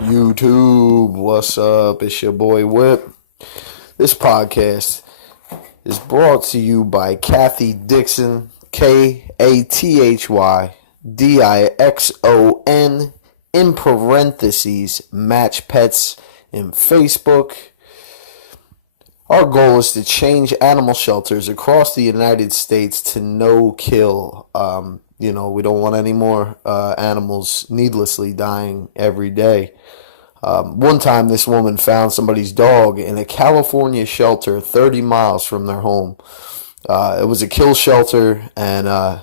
YouTube, what's up? It's your boy Whip. This podcast is brought to you by Kathy Dixon, KATHYDIXON, in parentheses, Match Pets in Facebook. Our goal is to change animal shelters across the United States to no kill. We don't want any more animals needlessly dying every day. One time, this woman found somebody's dog in a California shelter 30 miles from their home. It was a kill shelter, and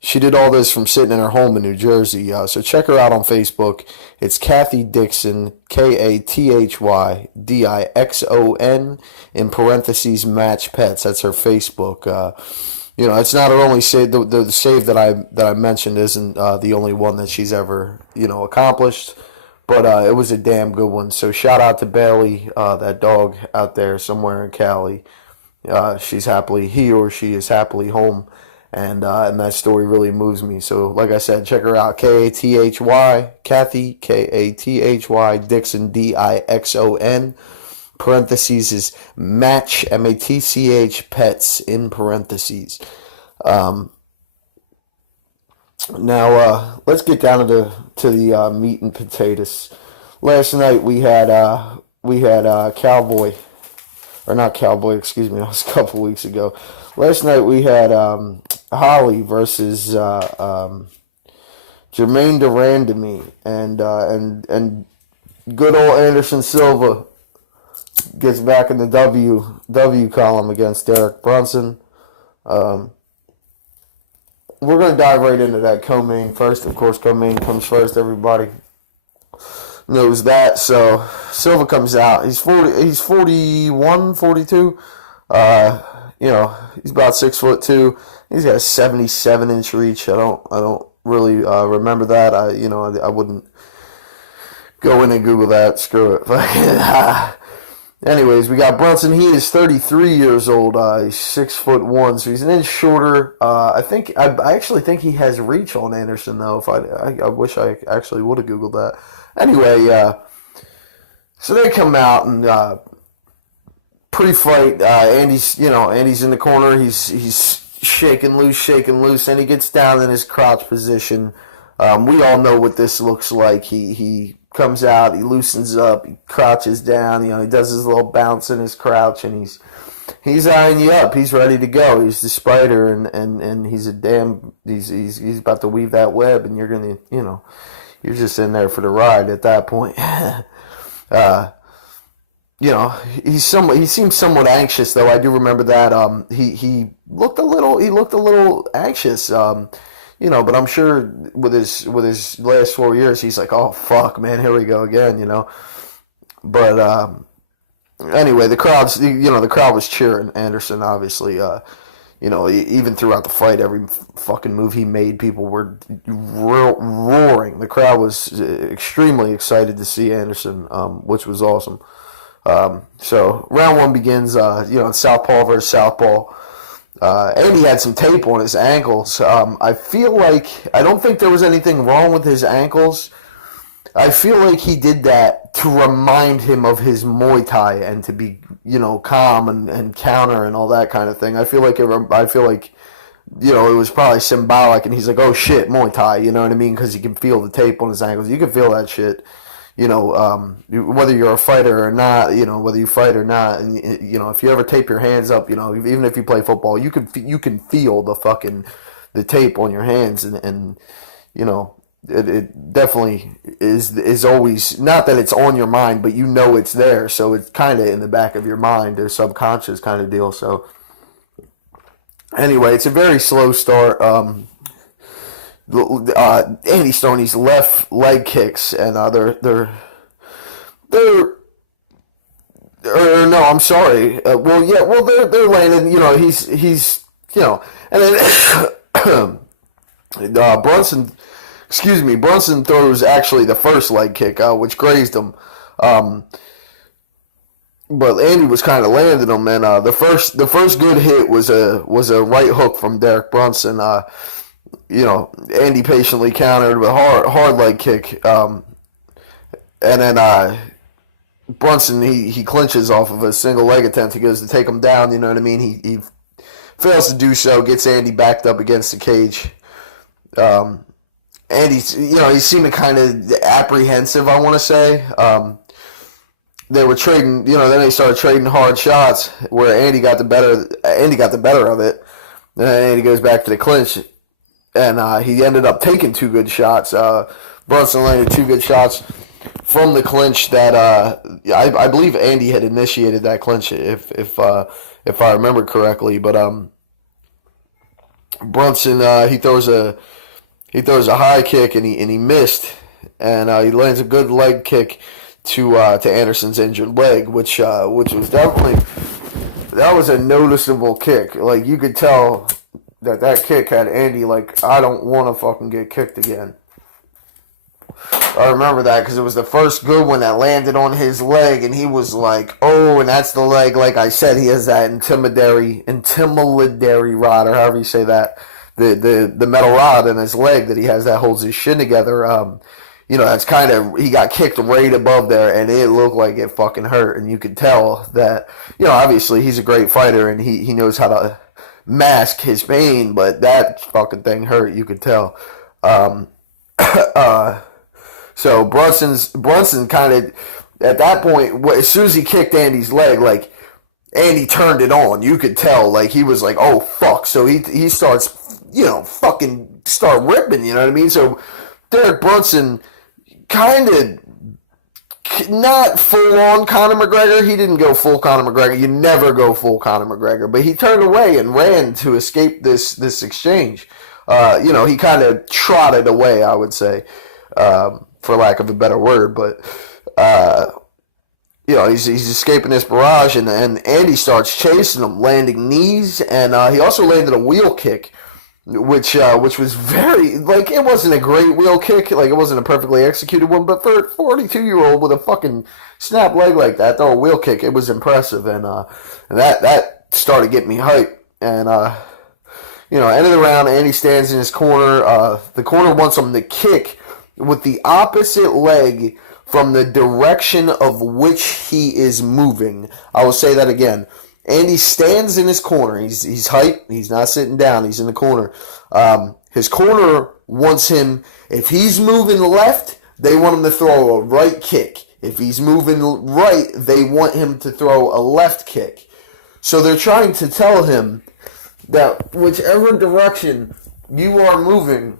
she did all this from sitting in her home in New Jersey. So check her out on Facebook. It's Kathy Dixon, KATHYDIXON, in parentheses, Match Pets. That's her Facebook. It's not her only save. The save that I mentioned isn't the only one that she's ever accomplished. But it was a damn good one. So shout out to Bailey, that dog out there somewhere in Cali. He or she is happily home, and that story really moves me. So like I said, check her out. Kathy, KATHY Dixon, DIXON. Parentheses is Match, MATCH Pets in parentheses. Now, let's get down to the meat and potatoes. Last night we had Cowboy, or not Cowboy, excuse me. That was a couple weeks ago. Last night we had Holly versus Jermaine Durandamy, and good old Anderson Silva gets back in the W column against Derek Brunson. We're going to dive right into that co-main first. Of course, co-main comes first. Everybody knows that. So, Silva comes out. He's 41, 42. He's about 6'2". He's got a 77-inch reach. I don't really remember that. I wouldn't go in and Google that. Screw it. Anyways, we got Brunson. He is 33 years old. He's 6'1", so he's an inch shorter. I actually think he has reach on Anderson though. If I wish I actually would have Googled that. Anyway, so they come out and pre-fight. Andy's in the corner. He's shaking loose, and he gets down in his crouch position. We all know what this looks like. He comes out, he loosens up, he crouches down, he does his little bounce in his crouch, and he's eyeing you up. He's ready to go. He's the spider, and he's he's about to weave that web, and you're just in there for the ride at that point. He seems somewhat anxious though. I do remember that. He looked a little anxious. But I'm sure with his last 4 years, he's like, oh fuck, man, here we go again, But anyway, the crowd was cheering Anderson. Obviously, even throughout the fight, every fucking move he made, people were roaring. The crowd was extremely excited to see Anderson, which was awesome. So round one begins. Southpaw versus Southpaw. Andy had some tape on his ankles. I feel like, I don't think there was anything wrong with his ankles. I feel like he did that to remind him of his Muay Thai and to be, calm and counter and all that kind of thing. I feel like it was probably symbolic, and he's like, oh shit, Muay Thai, you know what I mean? Because you can feel the tape on his ankles. You can feel that shit. Whether you're a fighter or not, whether you fight or not, and if you ever tape your hands up, even if you play football, you can feel the tape on your hands, and it definitely is always, not that it's on your mind, but it's there, so it's kind of in the back of your mind, or subconscious kind of deal. So anyway, it's a very slow start. Andy Stoney's left leg kicks, and they're no, I'm sorry. They're landing. And then Brunson throws actually the first leg kick, which grazed him. But Andy was kind of landing him, and the first good hit was a right hook from Derek Brunson. Andy patiently countered with a hard leg kick. and then Brunson he clinches off of a single leg attempt. He goes to take him down. You know what I mean? He fails to do so. Gets Andy backed up against the cage. Andy's he's seeming kind of apprehensive. I want to say. They were trading, then they started trading hard shots where Andy got the better of it. And then Andy goes back to the clinch, and he ended up taking two good shots. Brunson landed two good shots from the clinch that I believe Andy had initiated that clinch if I remember correctly. But Brunson he throws a high kick and he missed, and he lands a good leg kick to Anderson's injured leg, which was definitely, that was a noticeable kick. Like, you could tell that kick had Andy like, I don't want to fucking get kicked again. I remember that because it was the first good one that landed on his leg, and he was like, oh, and that's the leg. Like I said, he has that intimidatory rod, or however you say that, the metal rod in his leg that he has that holds his shin together. That's kind of, he got kicked right above there, and it looked like it fucking hurt. And you could tell that, obviously he's a great fighter, and he knows how to mask his pain, but that fucking thing hurt, you could tell. So Brunson kind of, at that point, as soon as he kicked Andy's leg, like, Andy turned it on. You could tell, like, he was like, oh, fuck. So he starts, fucking start ripping, you know what I mean? So Derek Brunson kind of not full on Conor McGregor. He didn't go full Conor McGregor. You never go full Conor McGregor. But he turned away and ran to escape this exchange. He kind of trotted away, I would say, for lack of a better word. But he's escaping this barrage, and Andy starts chasing him, landing knees, and he also landed a wheel kick, which was very, like, it wasn't a great wheel kick, like, it wasn't a perfectly executed one, but for a 42-year-old with a fucking snap leg like that, throw a wheel kick, it was impressive, and that started getting me hyped, and end of the round, Andy stands in his corner, the corner wants him to kick with the opposite leg from the direction of which he is moving. I will say that again. Andy stands in his corner. He's hyped. He's not sitting down. He's in the corner. His corner wants him, if he's moving left, they want him to throw a right kick. If he's moving right, they want him to throw a left kick. So they're trying to tell him that whichever direction you are moving,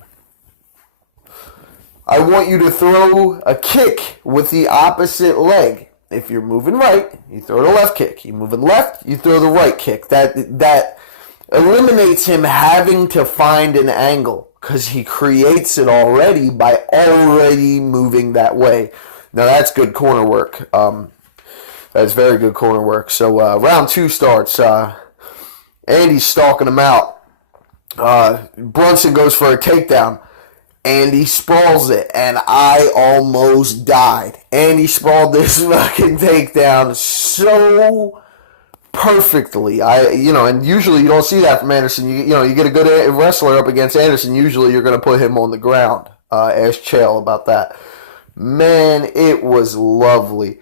I want you to throw a kick with the opposite leg. If you're moving right, you throw the left kick. You're moving left, you throw the right kick. That eliminates him having to find an angle because he creates it already by already moving that way. Now that's good corner work. That's very good corner work. So round two starts. Andy's stalking him out. Brunson goes for a takedown. Andy sprawls it, and I almost died. Andy sprawled this fucking takedown so perfectly. And usually you don't see that from Anderson. You get a good wrestler up against Anderson, usually you're going to put him on the ground. Ask Chael about that. Man, it was lovely.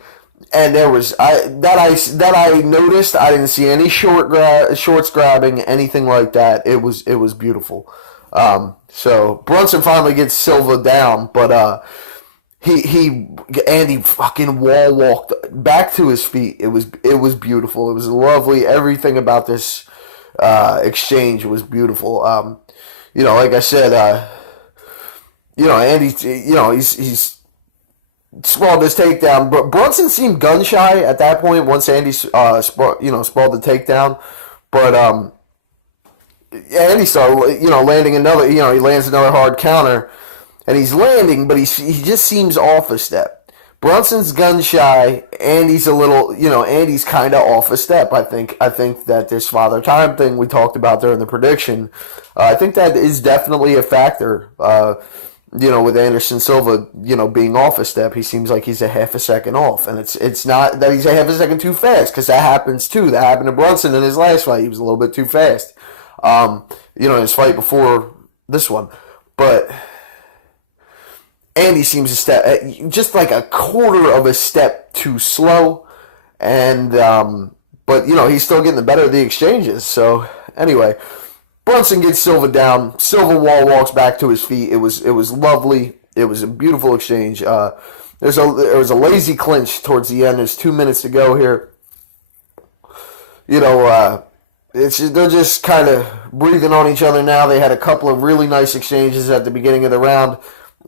And there was I noticed. I didn't see any shorts grabbing, anything like that. It was beautiful. So Brunson finally gets Silva down, but Andy fucking wall walked back to his feet. It was beautiful. It was lovely. Everything about this exchange was beautiful. Like I said, Andy, he's sprawled his takedown. But Brunson seemed gun shy at that point once Andy sprawled the takedown, but Andy started, landing another, he lands another hard counter, and he's landing, but he just seems off a step. Brunson's gun shy, Andy's a little, Andy's kind of off a step, I think that this father time thing we talked about during the prediction, I think that is definitely a factor, with Anderson Silva, being off a step. He seems like he's a half a second off, and it's not that he's a half a second too fast, because that happens too. That happened to Brunson in his last fight. He was a little bit too fast. His fight before this one. But Andy seems a step, just like a quarter of a step too slow, and but he's still getting the better of the exchanges. So anyway, Brunson gets Silva down. Silva wall walks back to his feet. It was lovely. It was a beautiful exchange. There was a lazy clinch towards the end. There's 2 minutes to go here. They're just kind of breathing on each other now. They had a couple of really nice exchanges at the beginning of the round.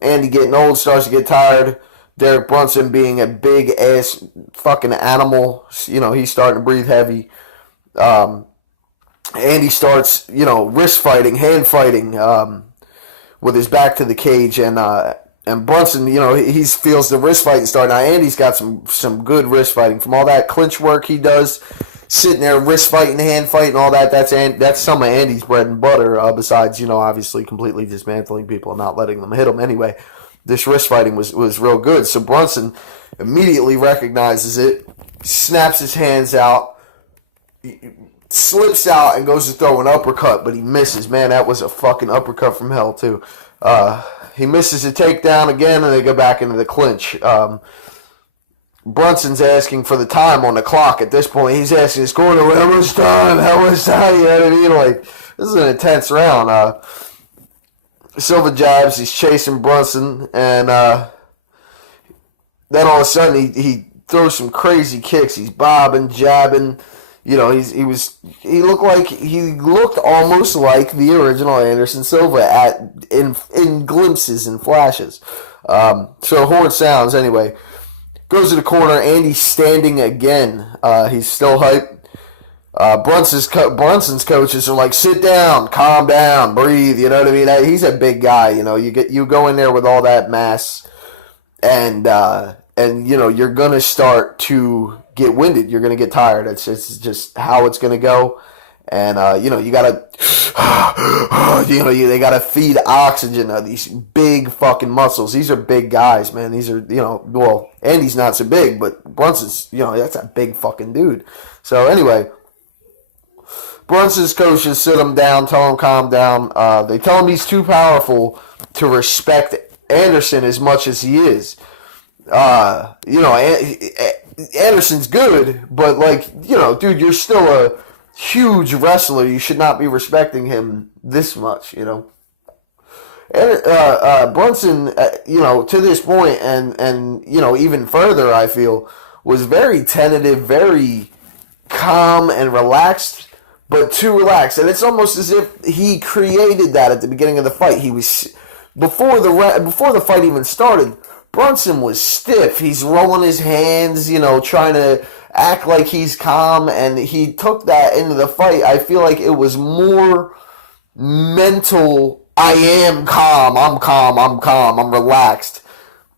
Andy getting old, starts to get tired. Derek Brunson being a big ass fucking animal. He's starting to breathe heavy. Andy starts, wrist fighting, hand fighting, with his back to the cage, and Brunson, he feels the wrist fighting starting. Now Andy's got some good wrist fighting from all that clinch work he does, sitting there wrist fighting, hand fighting, all that. That's some of Andy's bread and butter. Besides, obviously completely dismantling people and not letting them hit him. Anyway, this wrist fighting was real good. So Brunson immediately recognizes it, snaps his hands out, slips out and goes to throw an uppercut, but he misses. Man, that was a fucking uppercut from hell too. He misses a takedown again, and they go back into the clinch. Brunson's asking for the time on the clock at this point. He's asking his corner, how much time? You know what I mean? Like, this is an intense round. Silva jabs, he's chasing Brunson, and then all of a sudden he throws some crazy kicks. He's bobbing, jabbing. He looked almost like the original Anderson Silva in glimpses and flashes. So horn sounds anyway. Goes to the corner. Andy's standing again. He's still hyped. Brunson's coaches are like, sit down, calm down, breathe. You know what I mean? He's a big guy. You go in there with all that mass, and you're gonna start to get winded. You're gonna get tired. It's just how it's gonna go. And you gotta, they gotta feed oxygen to these big fucking muscles. These are big guys, man. These are, well, Andy's not so big, but Brunson's, that's a big fucking dude. So anyway, Brunson's coaches sit him down, tell him calm down. They tell him he's too powerful to respect Anderson as much as he is. Anderson's good, but dude, you're still a huge wrestler. You should not be respecting him this much, And Brunson, to this point, and even further, I feel, was very tentative, very calm and relaxed, but too relaxed. And it's almost as if he created that at the beginning of the fight. He was before the fight even started. Brunson was stiff. He's rolling his hands, trying to act like he's calm, and he took that into the fight. I feel like it was more mental, I am calm, I'm relaxed.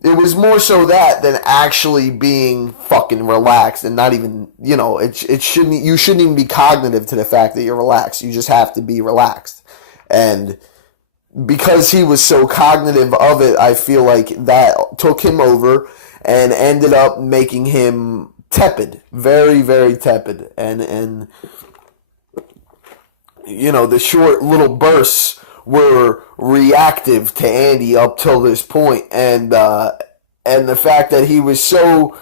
It was more so that than actually being fucking relaxed and not even, you shouldn't even be cognitive to the fact that you're relaxed. You just have to be relaxed. And because he was so cognitive of it, I feel like that took him over and ended up making him tepid, very, very tepid. And the short little bursts were reactive to Andy up till this point, and the fact that he was so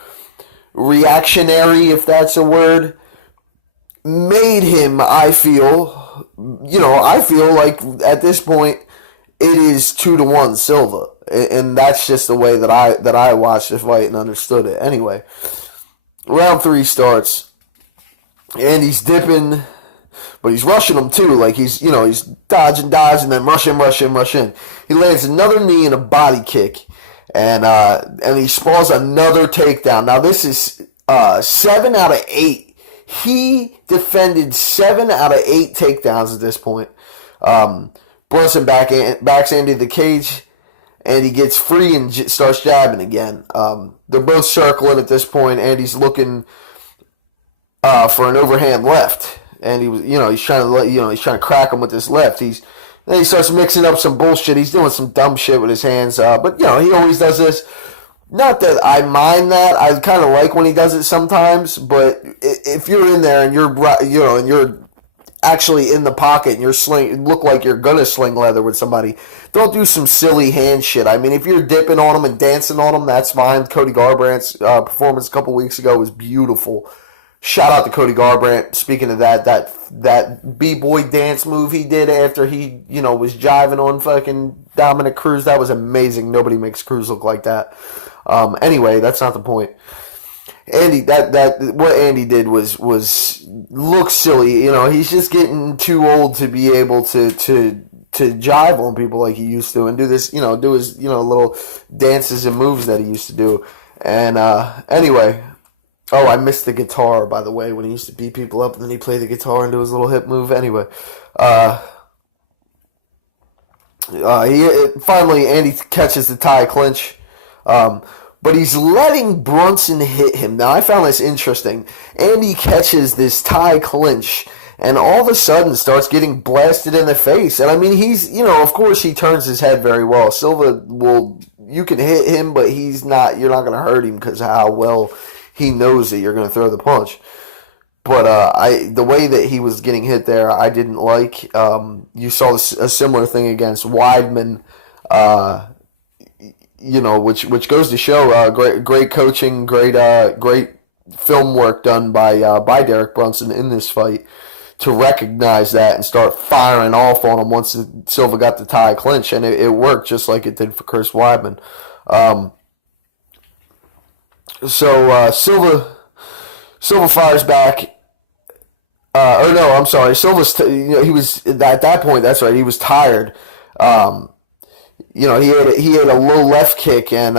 reactionary, if that's a word, made him, I feel like at this point it is 2-1 Silva, and that's just the way that I watched the fight and understood it. Anyway, round 3 starts. Andy's dipping, but he's rushing him too. Like he's dodging, then rush in. He lands another knee and a body kick, and he spawns another takedown. Now this is 7 out of 8. He defended 7 out of 8 takedowns at this point. Brunson backs Andy to the cage, and he gets free and starts jabbing again. They're both circling at this point. Andy's looking for an overhand left, and he's trying to crack him with his left. Then he starts mixing up some bullshit. He's doing some dumb shit with his hands, but he always does this. Not that I mind that. I kind of like when he does it sometimes, but if you're in there and you're actually in the pocket and look like you're gonna sling leather with somebody. Don't do some silly hand shit. I mean, if you're dipping on them and dancing on them, that's fine. Cody Garbrandt's performance a couple weeks ago was beautiful. Shout out to Cody Garbrandt. Speaking of that b-boy dance move he did after he, was jiving on fucking Dominic Cruz, that was amazing. Nobody makes Cruz look like that. Anyway, that's not the point. Andy, what Andy did was look silly. He's just getting too old to be able to jive on people like he used to and do this, do his, little dances and moves that he used to do. And anyway. Oh, I missed the guitar, by the way, when he used to beat people up and then he'd play the guitar and do his little hip move. Anyway, finally, Andy catches the tie clinch, but he's letting Brunson hit him. Now, I found this interesting. Andy catches this tie clinch and all of a sudden starts getting blasted in the face. And I mean, he's, of course he turns his head very well. Silva you can hit him, but you're not going to hurt him because of how well he knows that you're going to throw the punch. But the way that he was getting hit there, I didn't like. You saw a similar thing against Weidman, which goes to show great coaching, great film work done by Derek Brunson in this fight to recognize that and start firing off on him once Silva got the tie clinch, and it worked just like it did for Chris Weidman. So Silva fires back. I'm sorry. Silva's he was at that point. That's right. He was tired. He had a low left kick and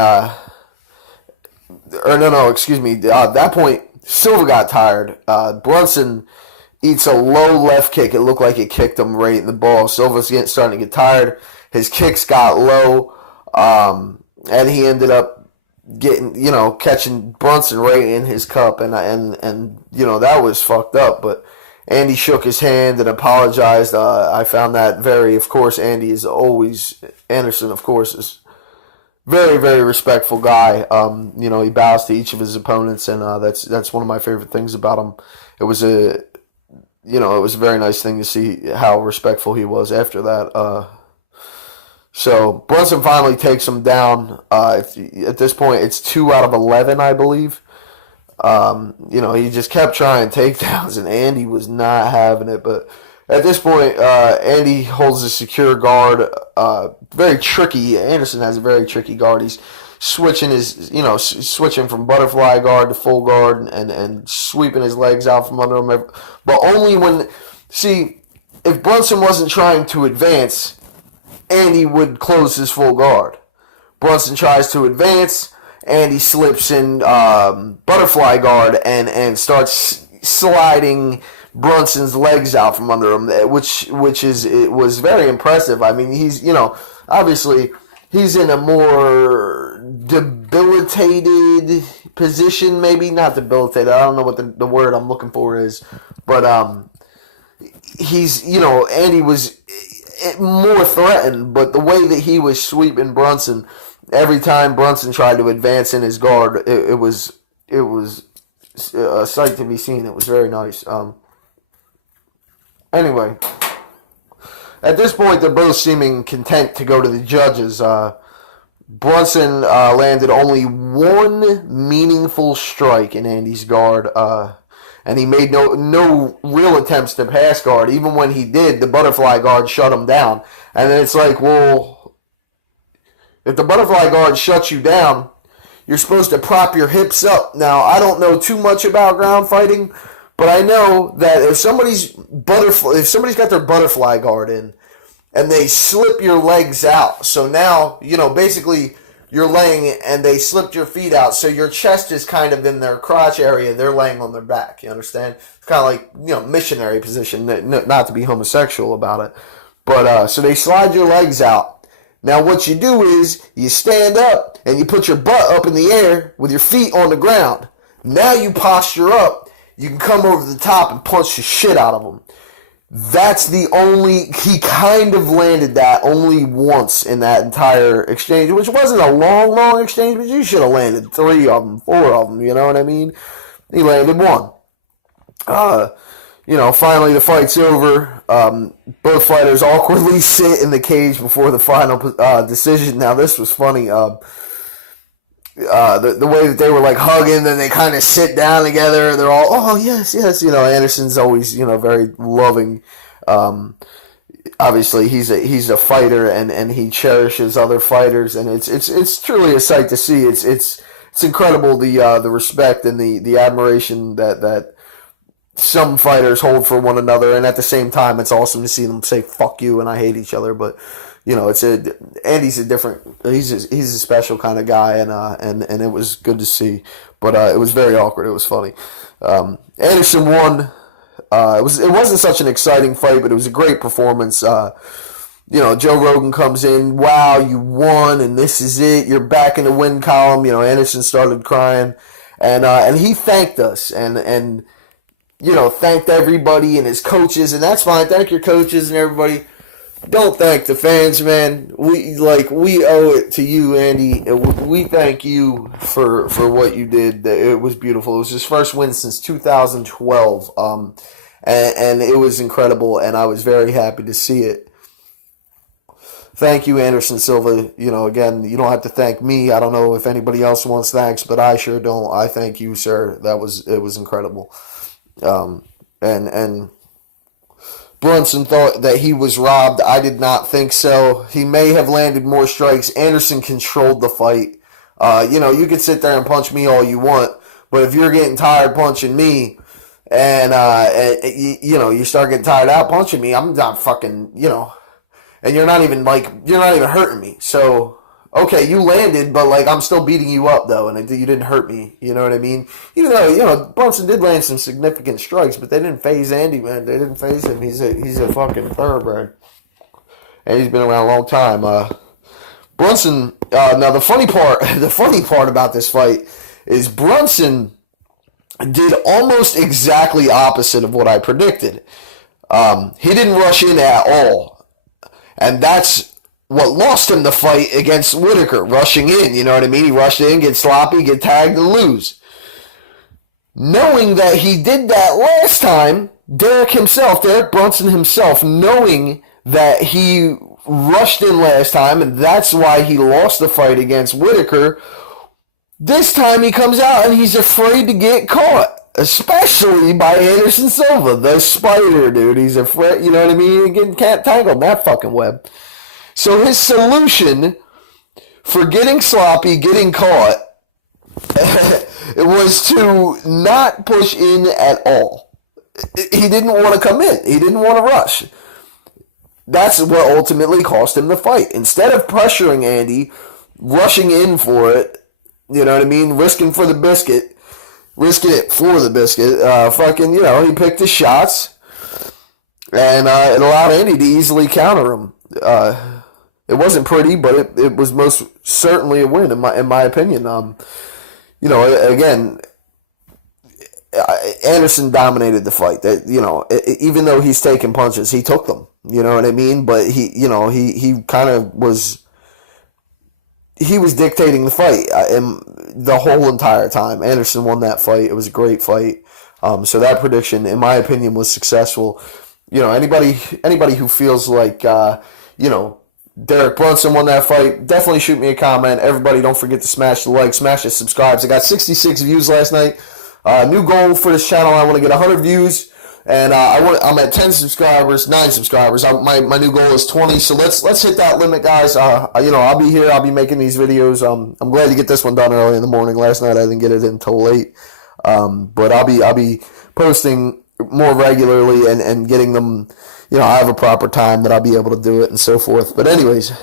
excuse me. At that point, Silva got tired. Brunson eats a low left kick. It looked like it kicked him right in the ball. Silva's starting to get tired. His kicks got low, and he ended up catching Brunson right in his cup, and that was fucked up. But Andy shook his hand and apologized. I found that of course, Anderson, of course, is very, very respectful guy. He bows to each of his opponents, and that's one of my favorite things about him. It was a very nice thing to see how respectful he was after that. So Brunson finally takes him down. At this point, it's 2 out of 11, I believe. He just kept trying takedowns, and Andy was not having it. But at this point, Andy holds a secure guard. Very tricky. Anderson has a very tricky guard. He's switching switching from butterfly guard to full guard and sweeping his legs out from under him. But only if Brunson wasn't trying to advance, Andy would close his full guard. Brunson tries to advance, Andy slips in butterfly guard and starts sliding Brunson's legs out from under him, which was very impressive. I mean, he's obviously he's in a more debilitated position, maybe not debilitated. I don't know what the word I'm looking for is, but Andy was more threatened, but the way that he was sweeping Brunson every time Brunson tried to advance in his guard, it was a sight to be seen. It was very nice. Anyway, at this point, they're both seeming content to go to the judges. Brunson landed only one meaningful strike in Andy's guard, and he made no real attempts to pass guard. Even when he did, the butterfly guard shut him down. And then it's like, well, if the butterfly guard shuts you down, you're supposed to prop your hips up. Now, I don't know too much about ground fighting, but I know that if somebody's got their butterfly guard in, and they slip your legs out, so now, basically you're laying and they slipped your feet out, so your chest is kind of in their crotch area, they're laying on their back, you understand? It's kind of like, missionary position, not to be homosexual about it. But, so they slide your legs out. Now what you do is, you stand up and you put your butt up in the air with your feet on the ground. Now you posture up, you can come over the top and punch the shit out of them. He kind of landed that only once in that entire exchange, which wasn't a long exchange, but you should have landed 3 of them, 4 of them, you know what I mean? He landed 1. finally the fight's over. Both fighters awkwardly sit in the cage before the final decision. Now this was funny. The way that they were like hugging, then they kind of sit down together. They're all, oh yes, yes. Anderson's always very loving. Obviously, he's a fighter, and he cherishes other fighters, and it's truly a sight to see. It's incredible the respect and the admiration that some fighters hold for one another, and at the same time, it's awesome to see them say "fuck you" and "I hate each other." But Andy's a different, he's a special kind of guy, and it was good to see. But it was very awkward. It was funny. Anderson won. It wasn't such an exciting fight, but it was a great performance. Joe Rogan comes in, wow, you won, and this is it. You're back in the win column. Anderson started crying, and he thanked us, and thanked everybody and his coaches, and that's fine. Thank your coaches and everybody. Don't thank the fans, man. We owe it to you, Andy. We thank you for what you did. It was beautiful. It was his first win since 2012, and it was incredible, and I was very happy to see it. Thank you, Anderson Silva. Again, you don't have to thank me. I don't know if anybody else wants thanks, but I sure don't. I thank you, sir. It was incredible. And Brunson thought that he was robbed. I did not think so. He may have landed more strikes. Anderson controlled the fight. You could sit there and punch me all you want, but if you're getting tired punching me, and you start getting tired out punching me, I'm not fucking, and you're not even hurting me. So, okay, you landed, but I'm still beating you up though, and you didn't hurt me. You know what I mean? Even though Brunson did land some significant strikes, but they didn't phase Andy, man. They didn't phase him. He's a fucking thoroughbred, and he's been around a long time. Brunson. Now the funny part about this fight is Brunson did almost exactly opposite of what I predicted. He didn't rush in at all, and that's what lost him the fight against Whitaker, rushing in, you know what I mean? He rushed in, get sloppy, get tagged, and lose. Knowing that he did that last time, Derek Brunson himself, knowing that he rushed in last time, and that's why he lost the fight against Whitaker, this time he comes out and he's afraid to get caught, especially by Anderson Silva, the spider, dude. He's afraid, you know what I mean? He can't tangle in that fucking web. So his solution for getting sloppy, getting caught, it was to not push in at all. He didn't want to come in. He didn't want to rush. That's what ultimately cost him the fight. Instead of pressuring Andy, rushing in for it, you know what I mean, risking it for the biscuit, he picked his shots, and it allowed Andy to easily counter him. It wasn't pretty, but it was most certainly a win in my opinion. Again, Anderson dominated the fight. Even though he's taking punches, he took them. You know what I mean? But he kind of was. He was dictating the fight the whole entire time. Anderson won that fight. It was a great fight. So that prediction, in my opinion, was successful. Anybody who feels like Derek Brunson won that fight, definitely shoot me a comment. Everybody, don't forget to smash the like, smash the subscribes. I got 66 views last night. New goal for this channel, I want to get 100 views. And I'm at 9 subscribers. My new goal is 20. So let's hit that limit, guys. I'll be here. I'll be making these videos. I'm glad to get this one done early in the morning. Last night I didn't get it until late. But I'll be posting more regularly and getting them. I have a proper time that I'll be able to do it and so forth. But anyways,